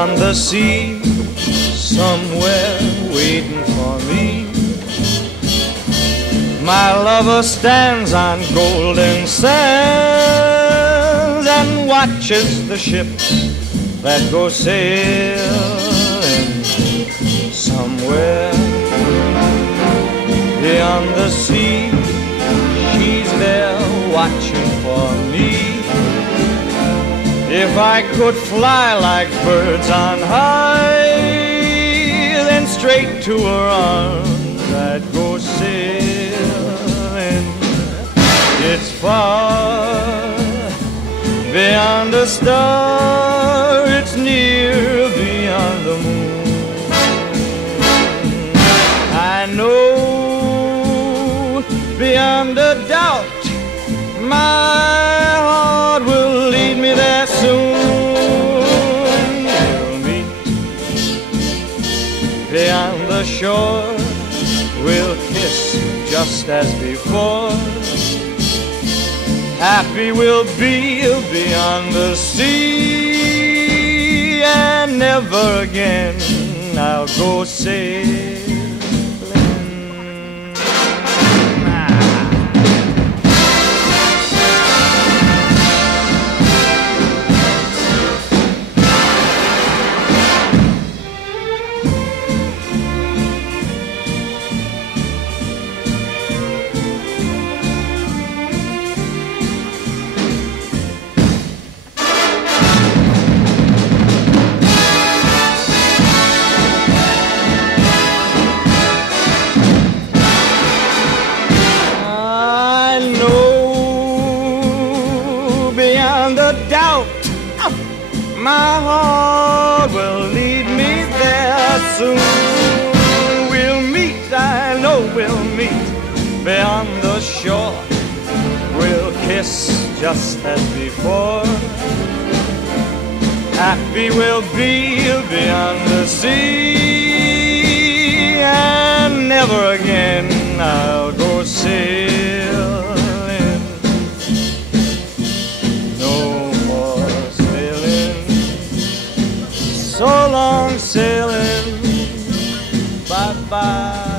beyond the sea, somewhere waiting for me. My lover stands on golden sands and watches the ships that go sailing. Somewhere beyond the sea, she's there watching for me. If I could fly like birds on high, then straight to her arms I'd go sailing. It's far beyond a star, it's near beyond the moon. I know beyond a doubt my heart will lead me there soon. We'll meet beyond the shore, we'll kiss just as before. Happy we'll be beyond the sea, and never again I'll go sailing. Beyond a doubt, my heart will lead me there soon. We'll meet, I know we'll meet beyond the shore. We'll kiss just as before. Happy we'll be beyond the sea, and never again I'll go sailing. So long sailing, bye-bye.